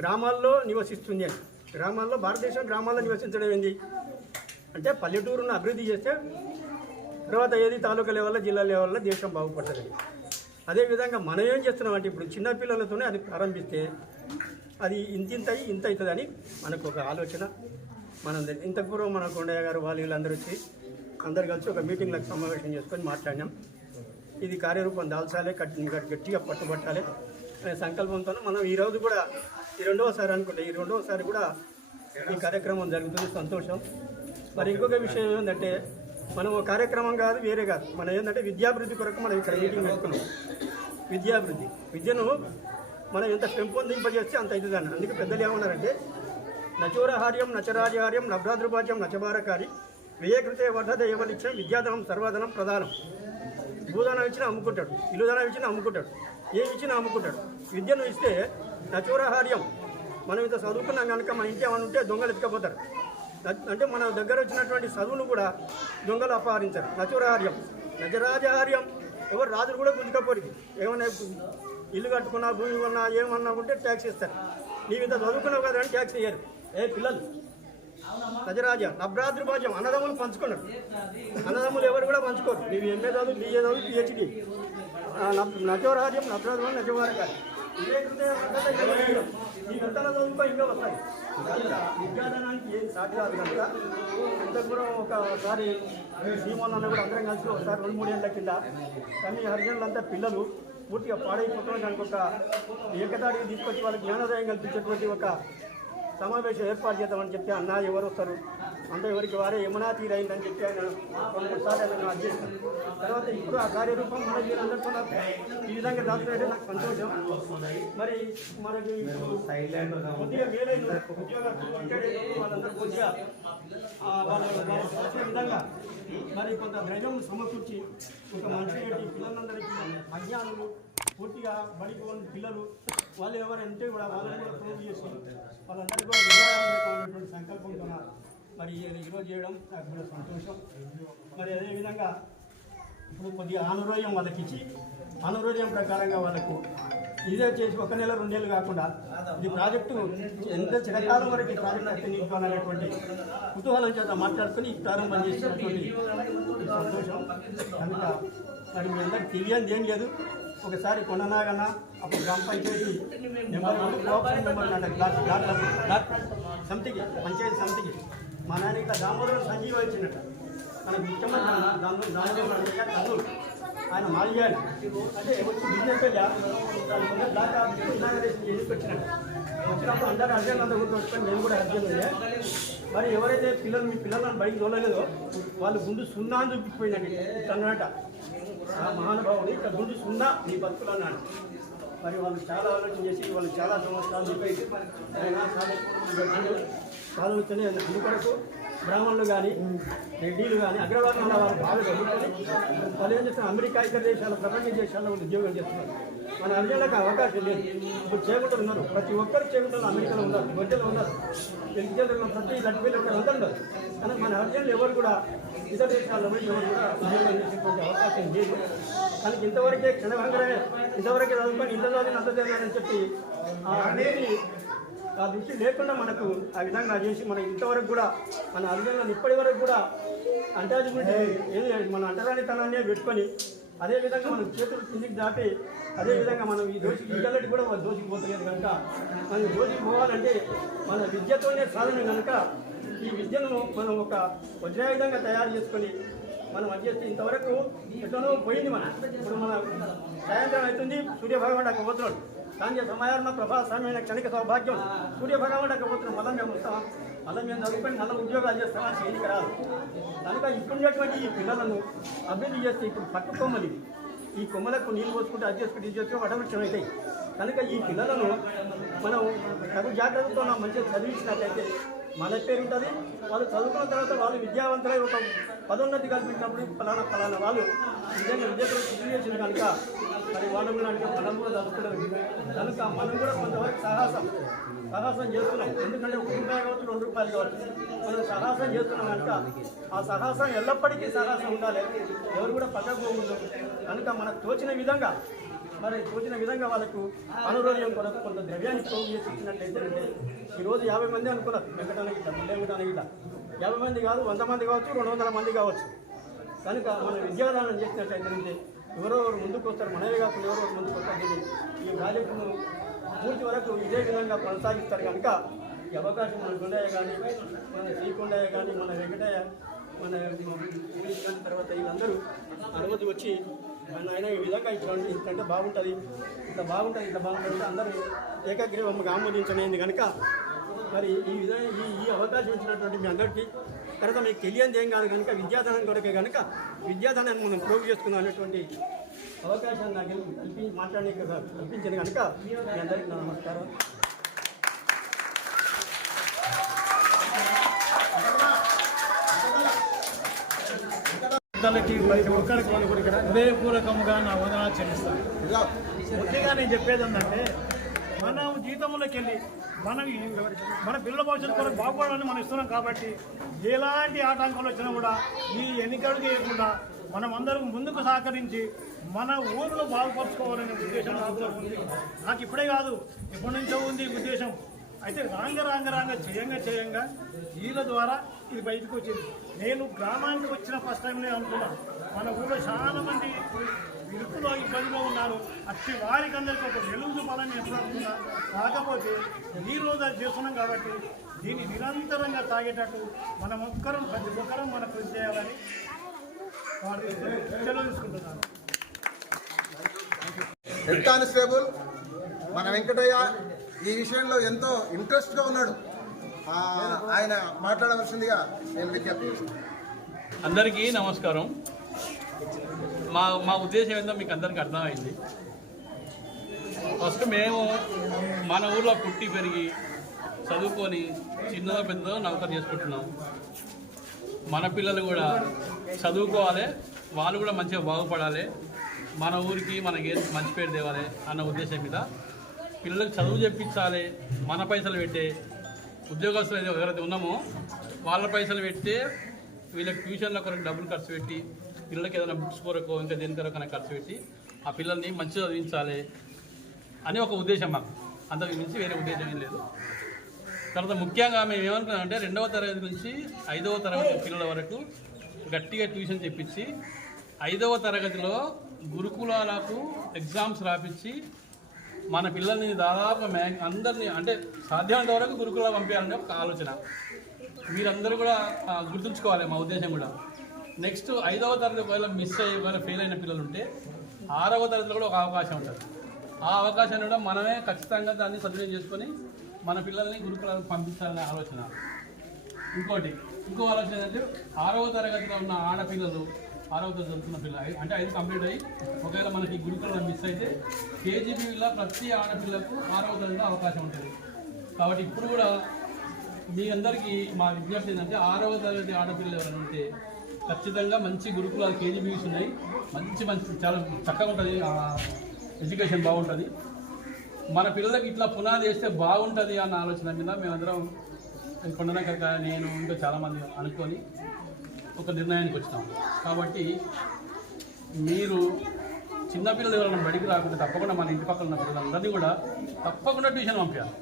గ్రామాల్లో నివసిస్తుంది అని. భారతదేశం గ్రామాల్లో నివసించడం ఏంది అంటే పల్లెటూరును అభివృద్ధి చేస్తే తర్వాత ఏది తాలూకా లెవెల్లో జిల్లా లెవెల్లో దేశం బాగుపడుతుంది. అదేవిధంగా మనం ఏం చేస్తున్నామంటే ఇప్పుడు చిన్నపిల్లలతోనే అది ప్రారంభిస్తే అది ఇంత అవుతుందని మనకు ఒక ఆలోచన. మనం ఇంతకు పూర్వం మన కొండయ్య గారు వీళ్ళందరూ వచ్చి అందరు కలిసి ఒక మీటింగ్లకు సమావేశం చేసుకొని మాట్లాడినాం. ఇది కార్యరూపం దాల్చాలి, గట్టిగా పట్టుబట్టాలి అనే సంకల్పంతో మనం ఈరోజు కూడా ఈ రెండవసారి కూడా ఈ కార్యక్రమం జరుగుతుంది. సంతోషం. మరి ఇంకొక విషయం ఏంటంటే మనం కార్యక్రమం కాదు, వేరే కాదు, మనం ఏంటంటే విద్యాభివృద్ధి కొరకు మనం ఇక్కడ మీటింగ్ పెట్టుకున్నాం. విద్యను మనం ఎంత పెంపొందింపజేస్తే అంత అవుతుందని. అందుకే పెద్దలు ఏమన్నారంటే నచోరహార్యం నచరాజహార్యం నభ్రాదృపాజ్యం నచభారకారి వ్యయకృతే వర్ధద ఏవలిత్యం విద్యాధనం సర్వధనం ప్రధానం. భూదానం ఇచ్చినా అమ్ముకుంటాడు, ఇల్లుదానం ఇచ్చినా అమ్ముకుంటాడు, ఏమి ఇచ్చినా అమ్ముకుంటాడు. విద్యను ఇస్తే నచోరహార్యం, మనం ఇంత చదువుకున్నాం కనుక మన ఇంటి ఏమైనా ఉంటే దొంగలు ఎత్తుకపోతారు. అంటే మన దగ్గర వచ్చినటువంటి చదువును కూడా దొంగలు అపహరించారు. నచోరహార్యం నచరాజహార్యం, ఎవరు రాజులు కూడా గుంజుకపోరు. ఏమన్నా ఇల్లు కట్టుకున్నా భూమి కొన్నా ఏమన్నా ఉంటే ట్యాక్స్ ఇస్తారు. నీవు ఇంత చదువుకున్నావు కదా అని ట్యాక్స్ ఇయ్యారు. పిల్లలు నజరాజ నభ్రాదృభాజ్యం, అన్నదమ్ములు పంచుకున్నారు. అన్నదమ్ములు ఎవరు కూడా పంచుకోరు. నీవు ఎంఏ చదువు, బిఏ చదువు, పిహెచ్డి. నచోరహార్యం నభ్రాదృభాజ్యం నచభారకారి ఈ గుంటల చదువుకో ఇంకా వస్తాయి. విద్యాదానానికి ఏది సాటి కాదు కనుక ఇంతకు ఒకసారి సీమోన్న కూడా అందరం కలిసి ఒకసారి 2-3 ఏళ్ళ కింద కానీ హరిజనులంతా పిల్లలు పూర్తిగా పాడైపోతున్నారు. దానికి ఒక ఏకతాడికి తీసుకొచ్చి వాళ్ళకి జ్ఞానోదయం కల్పించేటువంటి ఒక సమావేశం ఏర్పాటు చేద్దామని చెప్తే అన్న ఎవరు వస్తారు, అంత ఎవరికి వారే యమునా తీరైందని చెప్పి ఆయన 2-3 సార్లు ఆయన అధ్యక్షం. తర్వాత ఇప్పుడు ఆ కార్యరూపం మన వీరందరితో ఈ విధంగా దాచుకుంటే నాకు సంతోషం. మరి మనకి కొద్దిగా వేలైన ఉద్యోగాలు వాళ్ళందరూ కొద్దిగా వాళ్ళ వచ్చిన విధంగా మరి కొంత ద్రవ్యం సమకూర్చి ఒక మంచి పిల్లలందరికీ అజ్ఞానులు పూర్తిగా బడిపోని పిల్లలు వాళ్ళు ఎవరంటే కూడా వాళ్ళని కూడా ప్రోగు చేసి వాళ్ళందరికీ కూడా విధానమైనటువంటి సంకల్పంతో మరి ఈరోజు చేయడం నాకు కూడా సంతోషం. మరి అదేవిధంగా ఇప్పుడు కొద్దిగా ఆనురోగ్యం వాళ్ళకి ఇచ్చి ఆనురోగ్యం ప్రకారంగా వాళ్ళకు ఇదే చేసి 1 నెల 2 నెలలు కాకుండా ఈ ప్రాజెక్టు ఎంత చిరకాలం వరకు ఈ ప్రాజెక్టు అయితే నిలుపుకోవాలనేటువంటి కుతూహలం చేత మాట్లాడుకుని ప్రారంభం చేసినటువంటి సంతోషం. కనుక మరి మీ అందరికి తెలియనిది ఏం లేదు. ఒకసారి కొండనాగన్న అప్పుడు గ్రామ పంచాయతీ నెంబర్ సమితికి పంచాయతీ సమితికి మా నాన్న ఇట్లా దామోదరం సంజీవ ఇచ్చినట్టు మనకు ముఖ్యమంత్రి దామోదరం కర్నూలు ఆయన మాల్యాలి అంటే వచ్చి బిజినెస్ ఎందుకు వచ్చినట్టు వచ్చినప్పుడు అందరూ అర్జెంట్ అంతా గుర్తుపెట్టుకొని నేను కూడా అర్జెంట్ ఉండే. మరి ఎవరైతే మీ పిల్లలను బయటికి తోలలేదో వాళ్ళు గుండు సున్నా అని చూపించిపోయిందండి అన్నమాట. ఆ మహానుభావుడు ఇక్కడ గుండు సున్నా నీ బతుకులు అన్నాడు. మరి వాళ్ళు చాలా ఆలోచన చేసి వాళ్ళు చాలా సంవత్సరాలు చెప్పేసి చదువుతూనే అందుకొరకు బ్రాహ్మణులు కానీ రెడ్డిలు కానీ అగ్రవర్ణాల వారు బాగా చదువుకొని వాళ్ళు ఏం చేస్తున్నారు అమెరికా ఇతర దేశాల ప్రపంచ దేశాల్లో ఉద్యోగం చేస్తున్నారు. మన అర్జునులకు అవకాశం లేదు. ఇప్పుడు చేపట్టలు ఉన్నారు, ప్రతి ఒక్కరు చేపట్టలు అమెరికాలో ఉన్నారు, గొడ్డలు ఉన్నారు, తెలుగులో ప్రతి లడ్డీలు ఉన్నారు. కానీ మన అర్జునులు ఎవరు కూడా ఇతర దేశాల్లో ఎవరు కూడా ఉద్యోగం చేసేటువంటి అవకాశం లేదు. కానీ ఇంతవరకే క్షణభంగరమే ఇంతవరకే చదువుకొని ఇంత చదివిన అంత చదివానని చెప్పి అనేది ఆ దృష్టి లేకుండా మనకు ఆ విధంగా చేసి మనం ఇంతవరకు కూడా మన అర్జునులను ఇప్పటి వరకు కూడా అంటాజిబిలిటీ ఏది మన అంటరానితనాన్ని పెట్టుకొని అదేవిధంగా మనం చేతులు కిందికి దాటి అదేవిధంగా మనం ఈ దోషికి ఇంటర్నెట్ కూడా వాళ్ళు దోషికి పోతలేదు కనుక మనం దోషికి పోవాలంటే మన విద్యతోనే సాధన కనుక ఈ విద్యను మనం ఒక వజ్రాయుధంగా తయారు చేసుకొని మనం అది చేస్తే ఇంతవరకు ఎట్లనో పోయింది. ఇప్పుడు మన సాయంత్రం అవుతుంది, సూర్యభగవానుడు అక్కడ పోతున్నాడు. సాంధ్య సమయాన్న ప్రభాస్వామ్యమైన క్షణిక సౌభాగ్యం సూర్యభగవానుడు అక్కడ పోతున్నాడు. మళ్ళీ మేము వస్తాం, మళ్ళీ మేము చదువుకొని మళ్ళీ ఉద్యోగాలు చేస్తామని చేయడానికి రాదు. కనుక ఇప్పుడున్నటువంటి ఈ పిల్లలను అభివృద్ధి చేస్తే ఇప్పుడు పట్టు కొమ్మలు ఈ కొమ్మలకు నీళ్ళు పోసుకుంటే అది చేసుకుంటే ఇది చేసుకుంటే వటవృక్షం అవుతాయి. కనుక ఈ పిల్లలను మనం తగు జాగ్రత్తతో మంచిగా చదివించినట్లయితే మన పేరు ఉంటుంది. వాళ్ళు చదువుకున్న తర్వాత వాళ్ళు విద్యావంతులై ఒక పదోన్నతి కల్పించినప్పుడు ఫలానా వాళ్ళు నిజంగా విద్యతో కృషి చేసింది కనుక మరి వాళ్ళు కూడా అంటే మనం కూడా చదువుకుంటారు. కనుక మనం కూడా కొంతవరకు సాహసం చేస్తున్నాం. ఎందుకంటే ₹1 కావచ్చు, ₹2 కావచ్చు, మనం సాహసం చేస్తున్నాం కనుక ఆ సాహసం ఎల్లప్పటికీ సాహసం ఉండాలి. ఎవరు కూడా పక్కకు పోకూడదు. కనుక మనకు తోచిన విధంగా వాళ్ళకు అనురోధ్యం కొరకు కొంత ద్రవ్యాన్ని పోగు చేసి ఇచ్చినట్లయితే ఈరోజు 50 మంది అనుకున్నారు వెంకటానికి లేవటానికి ఇట్లా 50 మంది కాదు, 100 మంది కావచ్చు, 200 మంది కావచ్చు. కనుక మనం విద్యాదానం చేసినట్లయితే ఎవరో ముందుకు వస్తారు, మనమే కాకుండా ఎవరో ముందుకు వస్తారు. ఈ ప్రాజెక్టును పూర్తి వరకు ఇదే విధంగా కొనసాగిస్తారు. కనుక ఈ అవకాశం మన కొండయ్య కానీ మన శ్రీకొండయ్య కానీ మన వెంకటయ్య మన తర్వాత వీళ్ళందరూ అనుమతి వచ్చి ఆయన ఈ విధంగా ఇంతంటే బాగుంటుంది, ఇట్లా బాగుంటుంది అందరూ ఏకగ్రీవంగా ఆమోదించలేదు కనుక మరి ఈ విధంగా ఈ అవకాశం ఇచ్చినటువంటి మీ అందరికీ తర్వాత మీకు తెలియనిది ఏం కాదు కనుక విద్యాదానం కొరకే కనుక విద్యాదానాన్ని మనం ప్రోగు చేసుకుందాం అనేటువంటి అవకాశాన్ని నాకు కల్పించింది కనుక మీ అందరికీ నమస్కారం. ప్రతి ఒక్కరికి వాళ్ళు కూడా ఇక్కడ హృదయపూర్వకంగా నా వందనాలు చెల్లిస్తాను. ముఖ్యంగా నేను చెప్పేది ఏంటంటే మనం జీతంలోకి వెళ్ళి మన పిల్లల భవిష్యత్తు కొరకు బాగుపడాలని మనం ఇస్తున్నాం. కాబట్టి ఎలాంటి ఆటంకాలు వచ్చినా కూడా ఈ ఎన్నికలు చేయకుండా మనం అందరం ముందుకు సహకరించి మన ఊరిలో బాగుపరుచుకోవాలనే ఉద్దేశం నాకు ఇప్పుడే కాదు, ఎప్పటి నుంచో ఉంది ఉద్దేశం. అయితే రాంగ చేయంగా వీళ్ళ ద్వారా ఇది బయటకు వచ్చింది. నేను గ్రామానికి వచ్చిన ఫస్ట్ టైం నేను అనుకున్నాను మన ఊళ్ళో చాలా మంది ఇరుకులో ఇబ్బందిలో ఉన్నారు. అట్టి వారికి అందరికీ ఒక వెలుగు చూపాలని ఎప్పుడు అనుకున్నా. కాకపోతే ఈ రోజు అది చేస్తున్నాం కాబట్టి దీన్ని నిరంతరంగా తాగేటట్టు ప్రతి ఒక్కరం మన కృషి చేయాలని సెలవు తీసుకుంటున్నాను. హెడ్ కానిస్టేబుల్ మన వెంకటయ్య ఈ విషయంలో ఎంతో ఇంట్రెస్ట్గా ఉన్నాడు. ఆయన మాట్లాడవలసిందిగా నేను విజ్ఞప్తి చేస్తున్నాను. అందరికీ నమస్కారం. మా ఉద్దేశం ఏందో మీకు అందరికీ అర్థమైంది. ఫస్ట్ మేము మన ఊర్లో పుట్టి పెరిగి చదువుకొని చిన్నదో పెద్దదో నౌకరు చేసుకుంటున్నాం. మన పిల్లలు కూడా చదువుకోవాలి, వాళ్ళు కూడా మంచిగా బాగుపడాలి, మన ఊరికి మనకి మంచి పేరు తేవాలి అన్న ఉద్దేశం మీద పిల్లలకు చదువు చెప్పించాలి. మన పైసలు పెట్టే ఉద్యోగస్తులు ఎవరైతే ఉన్నామో వాళ్ళ పైసలు పెడితే వీళ్ళకి ట్యూషన్ల కొరకు డబ్బులు ఖర్చు పెట్టి పిల్లలకి ఏదైనా బుక్స్ కొరకు ఇంకా దేని కొరకు ఖర్చు పెట్టి ఆ పిల్లల్ని మంచిగా చదివించాలి అని ఒక ఉద్దేశం మాకు. అంతకు మించి వేరే ఉద్దేశం ఏం లేదు. తర్వాత ముఖ్యంగా మేము ఏమనుకున్నామంటే 2వ తరగతి నుంచి 5వ తరగతి పిల్లల వరకు గట్టిగా ట్యూషన్ చెప్పించి 5వ తరగతిలో గురుకులాలకు ఎగ్జామ్స్ రాపించి మన పిల్లల్ని దాదాపు అందరినీ అంటే సాధ్యమైనంత వరకు గురుకులా పంపించాలని ఒక ఆలోచన. మీరందరూ కూడా గుర్తుంచుకోవాలి మా ఉద్దేశం కూడా. నెక్స్ట్ 5వ తరగతి ఒకవేళ మిస్ అయ్యి ఒకవేళ ఫెయిల్ అయిన పిల్లలు ఉంటే 6వ తరగతిలో కూడా ఒక అవకాశం ఉంటుంది. ఆ అవకాశాన్ని కూడా మనమే ఖచ్చితంగా దాన్ని సద్వినియోగం చేసుకొని మన పిల్లల్ని గురుకులాలకు పంపించాలనే ఆలోచన. ఇంకో ఆలోచన ఏంటంటే 6వ తరగతిలో ఉన్న ఆడపిల్లలు 6వ తరగతి చదువుతున్న పిల్లలు అంటే 5 కంప్లీట్ అయ్యి ఒకవేళ మనకి గురుకులం మిస్ అయితే కేజీబీలో ప్రతి ఆడపిల్లకు 6వ తరగతిలో అవకాశం ఉంటుంది. కాబట్టి ఇప్పుడు కూడా మీ అందరికీ మా విజ్ఞప్తి ఏంటంటే 6వ తరగతి ఆడపిల్లలు ఎవరైనా ఉంటే ఖచ్చితంగా మంచి గురుకులాలు కేజీబీస్ ఉన్నాయి, మంచి చాలా చక్కగా ఉంటుంది, ఎడ్యుకేషన్ బాగుంటుంది. మన పిల్లలకి ఇట్లా పునాది వేస్తే బాగుంటుంది అన్న ఆలోచన మీద మేమందరం కొండనకర నేను ఇంకా చాలామంది అనుకొని ఒక నిర్ణయానికి వచ్చినాం. కాబట్టి మీరు చిన్నపిల్లలు ఎవరైనా బడికి రాకుండా తప్పకుండా మన ఇంటి పక్కన ఉన్న పిల్లలందరినీ కూడా తప్పకుండా ట్యూషన్ పంపించాలి.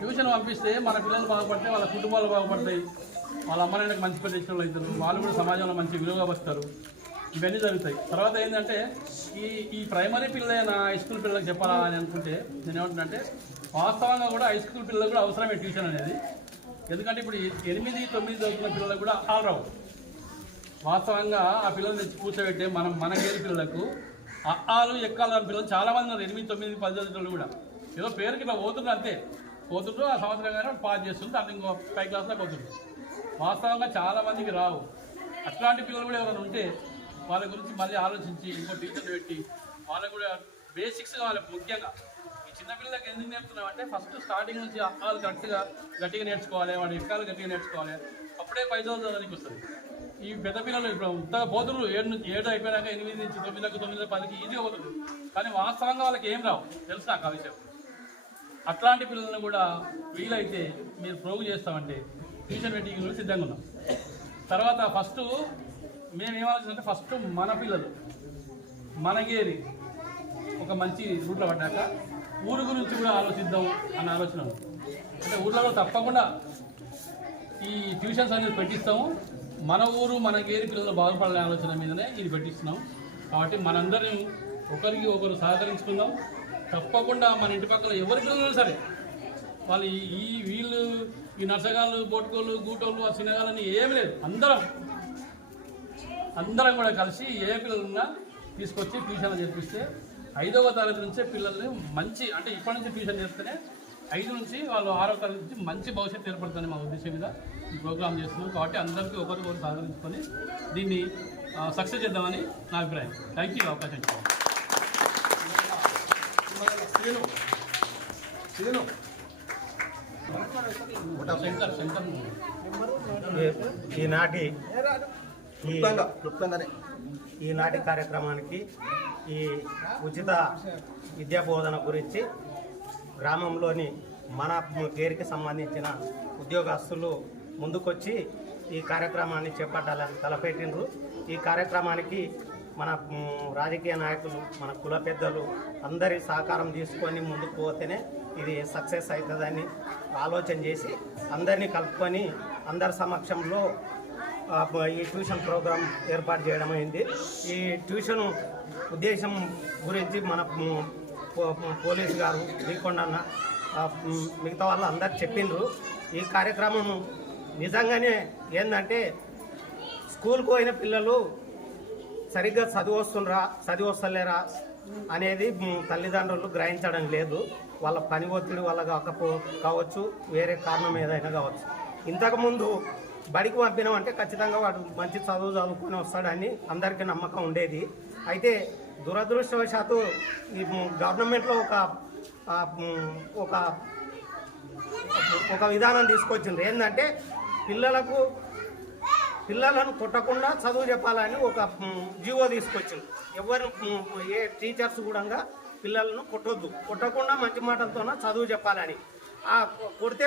ట్యూషన్ పంపిస్తే మన పిల్లలు బాగుపడితే వాళ్ళ కుటుంబాలు బాగుపడతాయి, వాళ్ళ అమ్మ నాన్నకి మంచి పేరు తెచ్చిన వాళ్ళు అవుతారు, వాళ్ళు కూడా సమాజంలో మంచి విలువగా వస్తారు. ఇవన్నీ జరుగుతాయి. తర్వాత ఏంటంటే ఈ ప్రైమరీ పిల్లలైన హై స్కూల్ పిల్లలకు చెప్పాలా అని అనుకుంటే నేను ఏమంటున్నానంటే వాస్తవంగా కూడా హై స్కూల్ పిల్లలకు కూడా అవసరమే ట్యూషన్ అనేది. ఎందుకంటే ఇప్పుడు 8, 9 చదువుతున్న పిల్లలకు కూడా ఆల్రావు వాస్తవంగా ఆ పిల్లలు తెచ్చి కూర్చోబెట్టే మన గేరు పిల్లలకు ఆలు ఎక్కాలని పిల్లలు చాలామంది ఉన్నారు. 8, 9, 10 చదువుతున్న కూడా ఏదో పేరుకి ఇట్లా పోతున్నారు, అంతే పోతుంటూ ఆ సంవత్సరంగా పాస్ చేస్తుంటే అది ఇంకో 5 క్లాస్లో పోతుంది. వాస్తవంగా చాలామందికి రావు. అట్లాంటి పిల్లలు కూడా ఎవరైనా ఉంటే వాళ్ళ గురించి మళ్ళీ ఆలోచించి ఇంకో టీచర్లు పెట్టి వాళ్ళకు కూడా బేసిక్స్ కావాలి. ముఖ్యంగా ఈ చిన్నపిల్లలకి ఎందుకు నేర్పుతున్నాం అంటే ఫస్ట్ స్టార్టింగ్ నుంచి అక్కాలు గట్టిగా నేర్చుకోవాలి, వాడు ఎక్కాలు గట్టిగా నేర్చుకోవాలి, అప్పుడే 5వ చదవడానికి వస్తుంది. ఈ పెద్ద పిల్లలు ఇప్పుడు ఉత్తగా పోతున్నారు 7 అయిపోయినాక 8 నుంచి 9లకు 9, 10కి ఈజీగా పోతుంది. కానీ వాస్తవంగా వాళ్ళకి ఏం రావు తెలుసు నాకు ఆ విషయం. అట్లాంటి పిల్లలను కూడా వీలైతే మీరు ప్రోగు చేస్తామంటే ట్యూషన్ పెట్టింగ్ సిద్ధంగా ఉన్నాం. తర్వాత ఫస్ట్ మేము ఏమాలోచిందంటే ఫస్ట్ మన పిల్లలు మనగేరి ఒక మంచి రూట్లో పడ్డాక ఊరు గురించి కూడా ఆలోచిద్దాం అన్న ఆలోచన. అంటే ఊర్లో తప్పకుండా ఈ ట్యూషన్స్ అనేది పెట్టిస్తాము. మన ఊరు మనగేరి పిల్లలు బాగుపడాలనే ఆలోచన మీదనే ఇది పెట్టిస్తున్నాం. కాబట్టి మనందరం ఒకరికి ఒకరు సహకరించుకుందాం. తప్పకుండా మన ఇంటి పక్కల ఎవరి పిల్లలు సరే వాళ్ళు వీళ్ళు ఈ నర్సగాళ్ళు, బోటుకోళ్ళు, గూటోళ్ళు, ఆ సినగాళ్ళని ఏమి లేదు, అందరం కూడా కలిసి ఏ పిల్లలున్నా తీసుకొచ్చి ట్యూషన్లు చేపిస్తే 5వ తరగతి నుంచే పిల్లల్ని మంచి అంటే ఇప్పటి నుంచి ట్యూషన్ చేస్తేనే 5 నుంచి వాళ్ళు 6వ తరగతి నుంచి మంచి భవిష్యత్తు ఏర్పడుతుందని మా ఉద్దేశం మీద ఈ ప్రోగ్రామ్ చేస్తున్నాం. కాబట్టి అందరికీ ఒకరికొకరు సహకరించుకొని దీన్ని సక్సెస్ చేద్దామని నా అభిప్రాయం. థ్యాంక్ యూ అవకాశం ఇచ్చాను. ఈనాటి కార్యక్రమానికి ఈ ఉచిత విద్యా బోధన గురించి గ్రామంలోని మన పేరుకి సంబంధించిన ఉద్యోగస్తులు ముందుకొచ్చి ఈ కార్యక్రమాన్ని చేపట్టాలని తలపెట్టినరు. ఈ కార్యక్రమానికి మన రాజకీయ నాయకులు, మన కుల పెద్దలు అందరి సహకారం తీసుకొని ముందుకు పోతేనే ఇది సక్సెస్ అవుతుందని ఆలోచన చేసి అందరినీ కలుపుకొని అందరి సమక్షంలో ఈ ట్యూషన్ ప్రోగ్రాం ఏర్పాటు చేయడం అయింది. ఈ ట్యూషన్ ఉద్దేశం గురించి మన పోలీసు గారు వీకొండన్న మిగతా వాళ్ళు అందరు చెప్పిండ్రు. ఈ కార్యక్రమం నిజంగానే ఏంటంటే స్కూల్కి పోయిన పిల్లలు సరిగ్గా చదివి వస్తలేరా అనేది తల్లిదండ్రులు గ్రహించడం లేదు. వాళ్ళ పని ఒత్తిడి వల్ల కావచ్చు, వేరే కారణం ఏదైనా కావచ్చు. ఇంతకుముందు బడికి పంపినామంటే ఖచ్చితంగా వాడు మంచి చదువు చదువుకొని వస్తాడని అందరికీ నమ్మకం ఉండేది. అయితే దురదృష్టవశాత్తు ఈ గవర్నమెంట్లో ఒక విధానం తీసుకొచ్చింది. ఏంటంటే పిల్లలను కొట్టకుండా చదువు చెప్పాలని ఒక జీవో తీసుకొచ్చింది. ఏ టీచర్స్ కూడా పిల్లలను కొట్టకుండా మంచి మాటలతోనే చదువు చెప్పాలని. కొడితే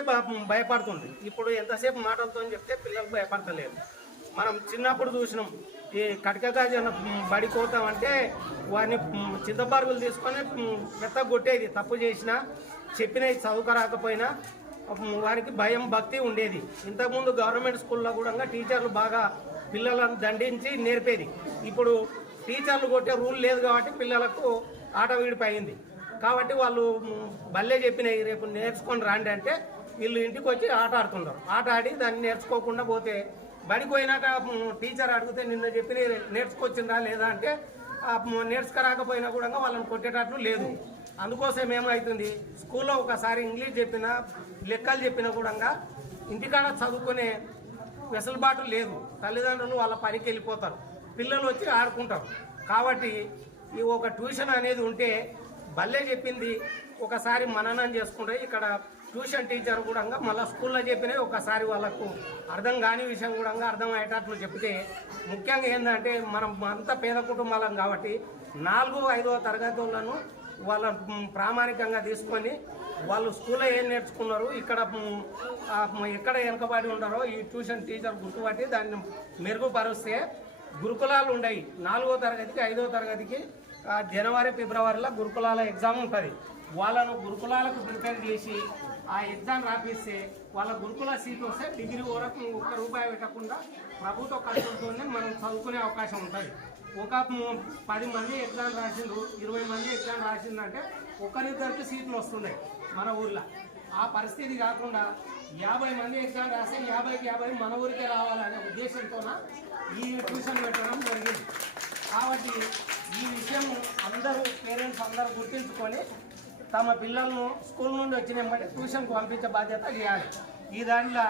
భయపడుతుంది. ఇప్పుడు ఎంతసేపు మాటలతో చెప్తే పిల్లలకు భయపడతలేదు. మనం చిన్నప్పుడు చూసినాం, ఈ కటకగాజన బడి కోతామంటే వారిని చింతపారుగులు తీసుకొని మెత్తగా కొట్టేది. తప్పు చేసినా చెప్పినవి చదువుకు రాకపోయినా వారికి భయం భక్తి ఉండేది. ఇంతకుముందు గవర్నమెంట్ స్కూల్లో కూడా టీచర్లు బాగా పిల్లలను దండించి నేర్పేది. ఇప్పుడు టీచర్లు కొట్టే రూల్ లేదు కాబట్టి పిల్లలకు ఆట విడిపోయింది. కాబట్టి వాళ్ళు బల్లే చెప్పినవి రేపు నేర్చుకొని రాండి అంటే వీళ్ళు ఇంటికి వచ్చి ఆట ఆడుతుంటారు. ఆట ఆడి దాన్ని నేర్చుకోకుండా పోతే బడికి పోయినాక టీచర్ అడిగితే నిన్న చెప్పిన నేర్చుకొచ్చిందా లేదా అంటే నేర్చుకురాకపోయినా కూడా వాళ్ళని కొట్టేటట్లు లేదు. అందుకోసం ఏమవుతుంది, స్కూల్లో ఒకసారి ఇంగ్లీష్ చెప్పినా లెక్కలు చెప్పినా కూడా ఇంటికాడ చదువుకునే వెసులుబాటు లేదు. తల్లిదండ్రులు వాళ్ళ పనికి వెళ్ళిపోతారు, పిల్లలు వచ్చి ఆడుకుంటారు. కాబట్టి ఈ ఒక ట్యూషన్ అనేది ఉంటే బల్లే చెప్పింది ఒకసారి మననం చేసుకుంటే ఇక్కడ ట్యూషన్ టీచర్ కూడా మళ్ళీ స్కూల్లో చెప్పినవి ఒకసారి వాళ్ళకు అర్థం కాని విషయం కూడా అర్థం అయ్యేటట్లు చెప్తే, ముఖ్యంగా ఏంటంటే మనం అంత పేద కుటుంబాలం కాబట్టి 4వ 5వ తరగతులను వాళ్ళ ప్రామాణికంగా తీసుకొని వాళ్ళు స్కూల్లో ఏం నేర్చుకున్నారు, ఎక్కడ వెనకబడి ఉన్నారో ఈ ట్యూషన్ టీచర్ గుర్తుపట్టి దాన్ని మెరుగుపరిస్తే గురుకులాలు ఉన్నాయి. 4వ తరగతికి 5వ తరగతికి జనవరి ఫిబ్రవరిలో గురుకులాల ఎగ్జామ్ ఉంటుంది. వాళ్ళను గురుకులాలకు ప్రిపేర్ చేసి ఆ ఎగ్జామ్ రాపిస్తే వాళ్ళ గురుకుల సీట్ వస్తే డిగ్రీ వరకు ₹1 పెట్టకుండా ప్రభుత్వ ఖర్చులతోనే మనం చదువుకునే అవకాశం ఉంటుంది. ఒక 10 మంది ఎగ్జామ్ రాసిండ్రు, 20 మంది ఎగ్జామ్ రాసిందంటే ఒకరిద్దరికి సీట్లు వస్తున్నాయి మన ఊర్లో. ఆ పరిస్థితి కాకుండా 50 మంది ఎగ్జామ్ రాస్తే 50కి 50 మన ఊరికే రావాలనే ఉద్దేశంతో ఈ ట్యూషన్ పెట్టడం జరిగింది. కాబట్టి ఈ విషయం అందరూ పేరెంట్స్ అందరూ గుర్తుంచుకొని తమ పిల్లలను స్కూల్ నుండి వచ్చినప్పటి ట్యూషన్కు పంపించే బాధ్యత చేయాలి. ఈ దాంట్లో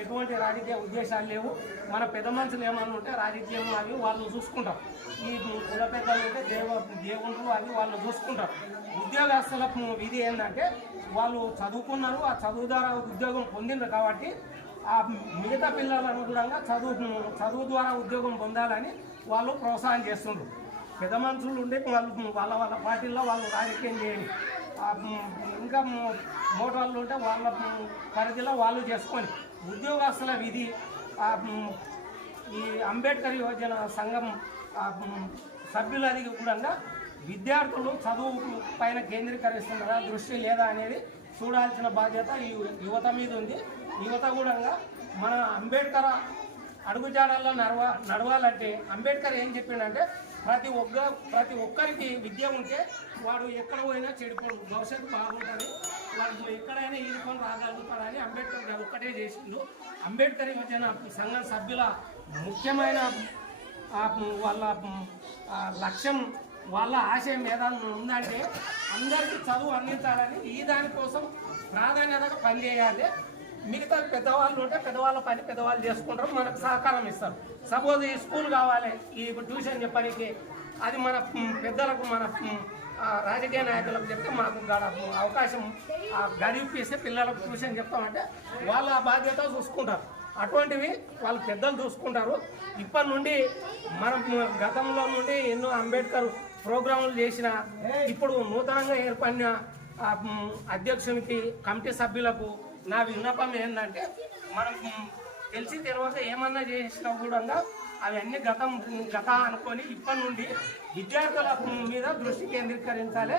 ఎటువంటి రాజకీయ ఉద్దేశాలు లేవు. మన పెద్ద మనుషులు ఏమన్నా ఉంటే రాజకీయం అవి వాళ్ళు చూసుకుంటారు. ఈ కుల పెద్దలు ఉంటే దేవుళ్ళు అవి వాళ్ళు చూసుకుంటారు. ఉద్యోగస్తుల విధి ఏంటంటే వాళ్ళు చదువుకున్నారు, ఆ చదువు ద్వారా ఉద్యోగం పొందిండ్రు కాబట్టి ఆ మిగతా పిల్లలను కూడా చదువు ద్వారా ఉద్యోగం పొందాలని వాళ్ళు ప్రోత్సాహం చేస్తుండ్రు. పెద్ద మనుషులు ఉండే వాళ్ళ పార్టీల్లో వాళ్ళు రాజకీయం చేయండి, ఇంకా మోటార్లు ఉంటే వాళ్ళ పరిధిలో వాళ్ళు చేసుకొని ఉద్యోగస్తుల విధి ఈ అంబేద్కర్ యోజన సంఘం సభ్యులది కూడా విద్యార్థులు చదువు పైన కేంద్రీకరిస్తున్నారా దృష్టి లేదా అనేది చూడాల్సిన బాధ్యత ఈ యువత మీద ఉంది. యువత కూడా మన అంబేద్కర్ అడుగుజాడల్లో నడవాలంటే అంబేద్కర్ ఏం చెప్పిండంటే ప్రతి ఒక్కరికి విద్య ఉంటే వాడు ఎక్కడ పోయినా చెడిపోడు, భవిష్యత్తు బాగుంటుంది, వాడు ఎక్కడైనా ఈడుకొని రాగలుగుతాడని అంబేద్కర్ ఒక్కటే చేసిండు. అంబేద్కర్ యోజన సంఘం సభ్యుల ముఖ్యమైన వాళ్ళ లక్ష్యం, వాళ్ళ ఆశయం ఏదైనా ఉందంటే అందరికీ చదువు అందించాలని ఈ దానికోసం ప్రాధాన్యతగా పనిచేయాలి. మిగతా పెద్దవాళ్ళు ఉంటే పెద్దవాళ్ళ పని పెద్దవాళ్ళు చేసుకుంటారు, మనకు సహకారం ఇస్తారు. సపోజ్ ఈ స్కూల్ కావాలి, ఈ ట్యూషన్ చెప్పడానికి అది మన పెద్దలకు మన రాజకీయ నాయకులకు చెప్తే మాకు అవకాశం గడిపిస్తే పిల్లలకు ట్యూషన్ చెప్తామంటే వాళ్ళ బాధ్యత చూసుకుంటారు. అటువంటివి వాళ్ళు పెద్దలు చూసుకుంటారు. ఇప్పటి నుండి మనం గతంలో నుండి ఎన్నో అంబేద్కర్ ప్రోగ్రాములు చేసిన ఇప్పుడు నూతనంగా ఏర్పడిన అధ్యక్షునికి కమిటీ సభ్యులకు నా విన్నపం ఏంటంటే మనం తెలిసి తర్వాత ఏమన్నా చేసినా కూడా అవన్నీ గత అనుకొని ఇప్పటి నుండి విద్యార్థుల మీద దృష్టి కేంద్రీకరించాలి.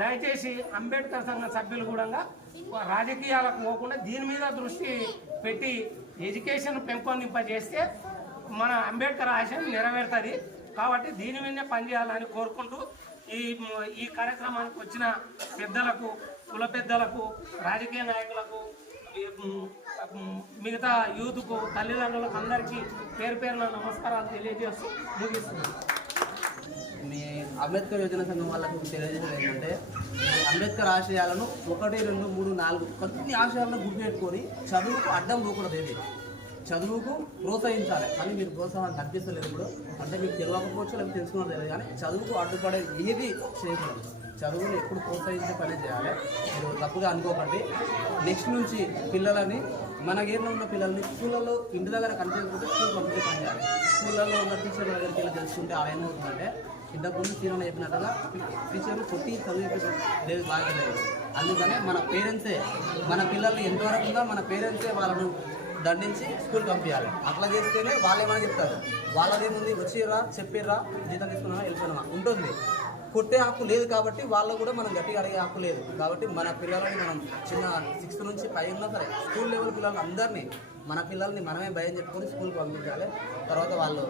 దయచేసి అంబేద్కర్ సంఘ సభ్యులు కూడా రాజకీయాలకు పోకుండా దీని మీద దృష్టి పెట్టి ఎడ్యుకేషన్ పెంపొందింపజేస్తే మన అంబేద్కర్ ఆశయం నెరవేరుతుంది. కాబట్టి దీని మీదనే పనిచేయాలని కోరుకుంటూ ఈ కార్యక్రమానికి వచ్చిన పెద్దలకు, కుల పెద్దలకు, రాజకీయ నాయకులకు, మిగతా యూత్కు, తల్లిదండ్రులకు అందరికీ పేరు పేరున నమస్కారాలు తెలియజేస్తూ ముగిస్తున్నాను. మీ అంబేద్కర్ యోజన సంఘం వాళ్ళకు తెలియజేసేది ఏంటంటే అంబేద్కర్ ఆశయాలను 1, 2, 3, 4 కొన్ని ఆశయాలను గుర్తుపెట్టుకొని చదువుకు అడ్డం పోకూడదు. ఏది చదువుకు ప్రోత్సహించాలి, కానీ మీరు ప్రోత్సాహం కనిపిస్తలేదు. ఇప్పుడు అంటే మీకు తెలియకపోవచ్చు, లేకపోతే తెలుసుకున్నది తెలియదు, కానీ చదువుకు అడ్డుపడే ఏది చేయకూడదు. చదువుని ఎప్పుడు ప్రోత్సహించే పని చేయాలి. మీరు తప్పుగా అనుకోకండి. నెక్స్ట్ నుంచి పిల్లలని మన ఏరియాలో ఉన్న పిల్లల్ని స్కూళ్ళలో ఇంటి దగ్గర కనిపించకపోతే స్కూల్ పంపించే పని చేయాలి. స్కూళ్ళలో ఉన్న టీచర్ల దగ్గరికి వెళ్ళి తెలుసుకుంటే అలా ఏమవుతుందంటే ఇంతకుముందు సీనియర్ చెప్పినట్టుగా టీచర్లు కొట్టి చదివించలేదు బాగా లేదు. అందుకనే మన పేరెంట్సే మన పిల్లల్ని ఎంతవరకు ఉందో మన పేరెంట్సే వాళ్ళను దండించి స్కూల్ పంపించాలి. అట్లా చేస్తేనే వాళ్ళు ఏమైనా చెప్తారు. వాళ్ళదేముంది వచ్చిర్రా చెప్పిర్రా జీతం తీసుకున్నా వెళ్ళిపోయినా ఉంటుంది. కొట్టే హక్కు లేదు కాబట్టి వాళ్ళు కూడా మనం గట్టిగా అడిగే హక్కు లేదు. కాబట్టి మన పిల్లలని మనం చిన్న 6th నుంచి 5 ఉన్నా సరే స్కూల్ లెవెల్ పిల్లలు అందరినీ మన పిల్లల్ని మనమే భయం చెప్పుకొని స్కూల్కి పంపించాలి. తర్వాత వాళ్ళు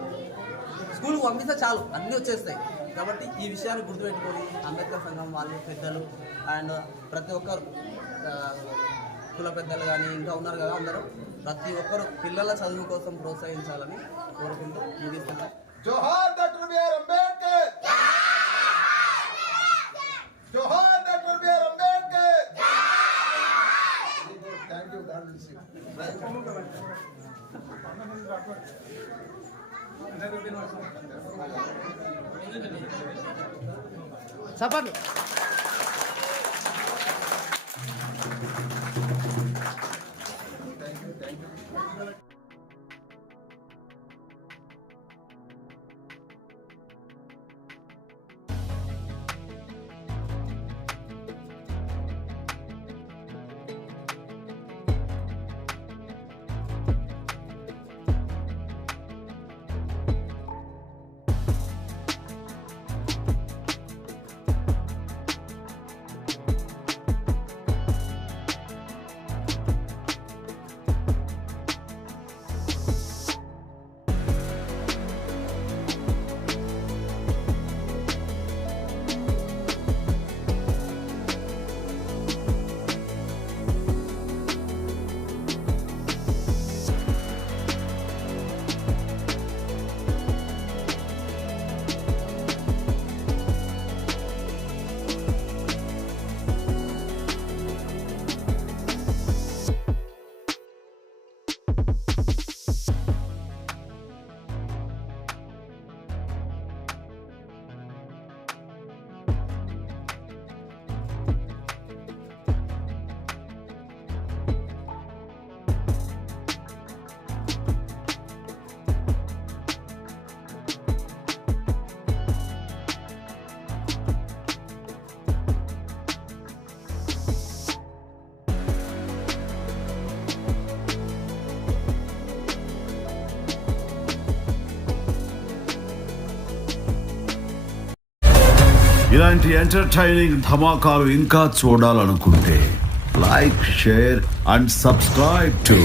స్కూల్కి పంపిస్తే చాలు అన్నీ వచ్చేస్తాయి. కాబట్టి ఈ విషయాన్ని గుర్తుపెట్టుకొని అంబేద్కర్ సంఘం వాళ్ళు పెద్దలు అండ్ ప్రతి ఒక్కరు కుల పెద్దలు కానీ ఇంకా ఉన్నారు కదా, అందరూ ప్రతి ఒక్కరు పిల్లల చదువు కోసం ప్రోత్సహించాలని కోరుకుంటూ ముగిస్తున్నారు. జోహార్ డాక్టర్ బిఆర్ అంబేద్కర్, జోహార్ doctor BR Ambedkar. Thank you. God bless you. చప్పట్లు. ఇలాంటి ఎంటర్టైనింగ్ ధమాకాలు ఇంకా చూడాలనుకుంటే like, share and subscribe to